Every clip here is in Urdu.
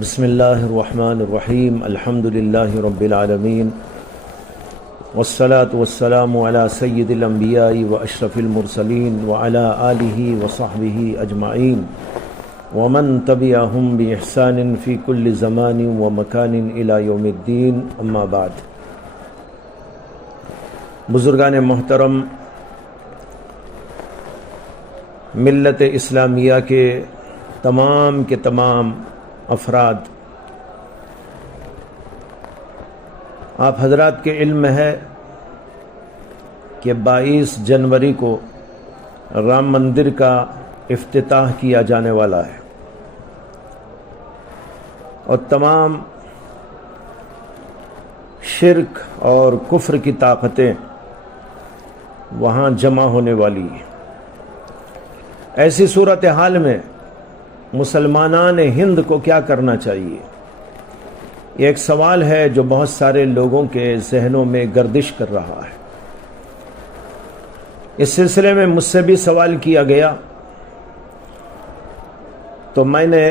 بسم اللہ الرحمن الرحیم الحمد للہ رب العالمین والصلاة والسلام علی سید الانبیاء واشرف المرسلین وعلی آلہ وصحبہ اجمعین ومن تبعہم بإحسان فی کل زمان ومکان الی یوم الدین اما بعد۔ بزرگان محترم، ملت اسلامیہ کے تمام افراد، آپ حضرات کے علم میں ہے کہ 22 جنوری کو رام مندر کا افتتاح کیا جانے والا ہے اور تمام شرک اور کفر کی طاقتیں وہاں جمع ہونے والی ہیں۔ ایسی صورتحال میں مسلمانان ہند کو کیا کرنا چاہیے؟ یہ ایک سوال ہے جو بہت سارے لوگوں کے ذہنوں میں گردش کر رہا ہے۔ اس سلسلے میں مجھ سے بھی سوال کیا گیا تو میں نے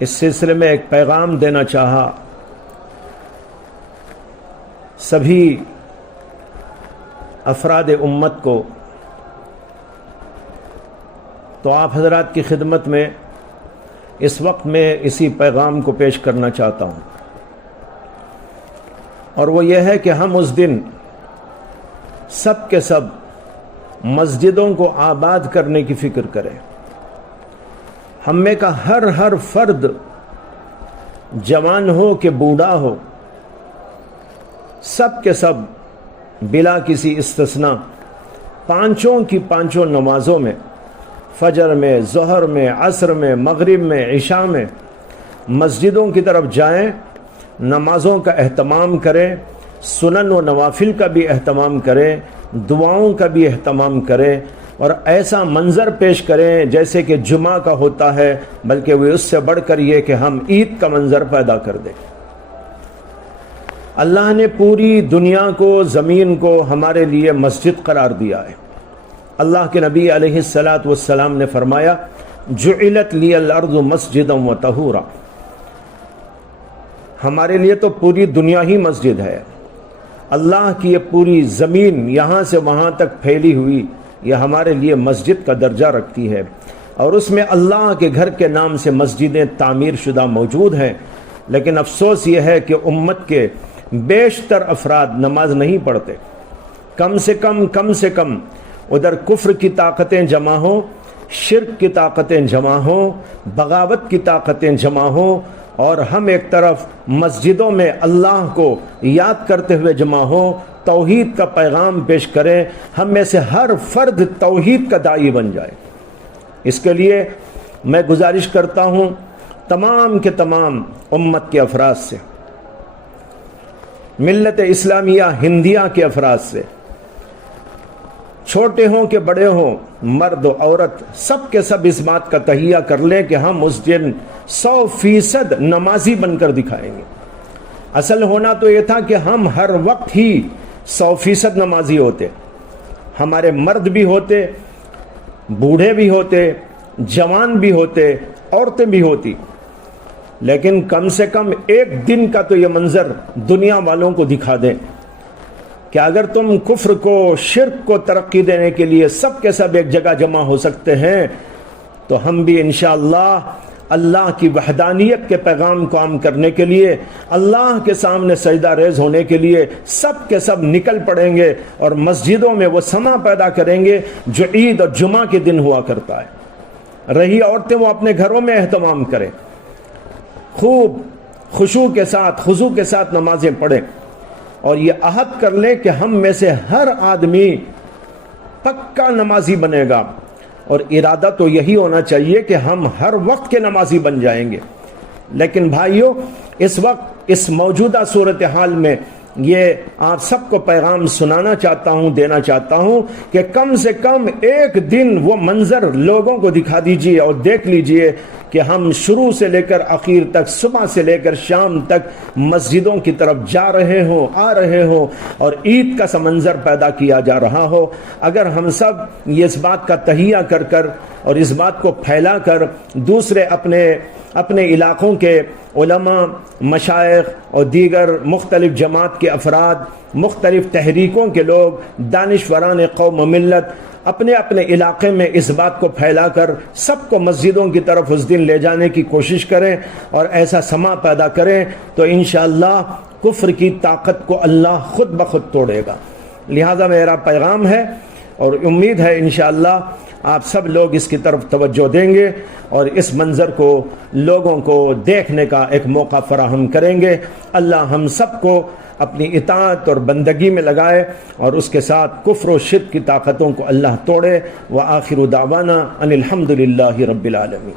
اس سلسلے میں ایک پیغام دینا چاہا سبھی افراد امت کو، تو آپ حضرات کی خدمت میں اس وقت میں اسی پیغام کو پیش کرنا چاہتا ہوں، اور وہ یہ ہے کہ ہم اس دن سب کے سب مسجدوں کو آباد کرنے کی فکر کریں۔ ہم میں کا ہر فرد، جوان ہو کہ بوڑھا ہو، سب کے سب بلا کسی استثناء پانچوں کی پانچوں نمازوں میں، فجر میں، ظہر میں، عصر میں، مغرب میں، عشاء میں مسجدوں کی طرف جائیں، نمازوں کا اہتمام کریں، سنن و نوافل کا بھی اہتمام کریں، دعاؤں کا بھی اہتمام کریں، اور ایسا منظر پیش کریں جیسے کہ جمعہ کا ہوتا ہے، بلکہ وہ اس سے بڑھ کر یہ کہ ہم عید کا منظر پیدا کر دیں۔ اللہ نے پوری دنیا کو، زمین کو ہمارے لیے مسجد قرار دیا ہے۔ اللہ کے نبی علیہ السلام نے فرمایا، جعلت لی الارض مسجدا وطہورا، ہمارے لیے تو پوری دنیا ہی مسجد ہے۔ اللہ کی یہ پوری زمین یہاں سے وہاں تک پھیلی ہوئی، یہ ہمارے لیے مسجد کا درجہ رکھتی ہے، اور اس میں اللہ کے گھر کے نام سے مسجدیں تعمیر شدہ موجود ہیں۔ لیکن افسوس یہ ہے کہ امت کے بیشتر افراد نماز نہیں پڑھتے۔ کم سے کم ادھر کفر کی طاقتیں جمع ہوں، شرک کی طاقتیں جمع ہوں، بغاوت کی طاقتیں جمع ہوں، اور ہم ایک طرف مسجدوں میں اللہ کو یاد کرتے ہوئے جمع ہوں، توحید کا پیغام پیش کریں، ہم میں سے ہر فرد توحید کا داعی بن جائے۔ اس کے لیے میں گزارش کرتا ہوں تمام کے تمام امت کے افراد سے، ملت اسلامیہ ہندیہ کے افراد سے، چھوٹے ہوں کہ بڑے ہوں، مرد و عورت، سب کے سب اس بات کا تہیہ کر لیں کہ ہم اس دن 100% نمازی بن کر دکھائیں گے۔ اصل ہونا تو یہ تھا کہ ہم ہر وقت ہی 100% نمازی ہوتے، ہمارے مرد بھی ہوتے، بوڑھے بھی ہوتے، جوان بھی ہوتے، عورتیں بھی ہوتی، لیکن کم سے کم ایک دن کا تو یہ منظر دنیا والوں کو دکھا دیں کہ اگر تم کفر کو، شرک کو ترقی دینے کے لیے سب کے سب ایک جگہ جمع ہو سکتے ہیں، تو ہم بھی انشاءاللہ اللہ کی وحدانیت کے پیغام کو عام کرنے کے لیے، اللہ کے سامنے سجدہ ریز ہونے کے لیے سب کے سب نکل پڑیں گے، اور مسجدوں میں وہ سما پیدا کریں گے جو عید اور جمعہ کے دن ہوا کرتا ہے۔ رہی عورتیں وہ اپنے گھروں میں اہتمام کریں، خوب خشوع کے ساتھ، خضوع کے ساتھ نمازیں پڑھیں، اور یہ عہد کر لیں کہ ہم میں سے ہر آدمی پکا نمازی بنے گا، اور ارادہ تو یہی ہونا چاہیے کہ ہم ہر وقت کے نمازی بن جائیں گے۔ لیکن بھائیو، اس وقت اس موجودہ صورتحال میں یہ آپ سب کو پیغام سنانا چاہتا ہوں، دینا چاہتا ہوں کہ کم سے کم ایک دن وہ منظر لوگوں کو دکھا دیجئے اور دیکھ لیجئے کہ ہم شروع سے لے کر آخر تک، صبح سے لے کر شام تک مسجدوں کی طرف جا رہے ہوں، آ رہے ہوں اور عید کا سا منظر پیدا کیا جا رہا ہو۔ اگر ہم سب یہ اس بات کا تہیہ کر کر اور اس بات کو پھیلا کر دوسرے اپنے علاقوں کے علماء، مشائخ اور دیگر مختلف جماعت کے افراد، مختلف تحریکوں کے لوگ، دانشوران قوم و ملت اپنے اپنے علاقے میں اس بات کو پھیلا کر سب کو مسجدوں کی طرف اس دن لے جانے کی کوشش کریں اور ایسا سما پیدا کریں تو انشاءاللہ کفر کی طاقت کو اللہ خود بخود توڑے گا۔ لہذا میرا پیغام ہے اور امید ہے انشاءاللہ آپ سب لوگ اس کی طرف توجہ دیں گے اور اس منظر کو لوگوں کو دیکھنے کا ایک موقع فراہم کریں گے۔ اللہ ہم سب کو اپنی اطاعت اور بندگی میں لگائے اور اس کے ساتھ کفر و شرک کی طاقتوں کو اللہ توڑے۔ وآخر دعوانا ان الحمد للہ رب العالمین۔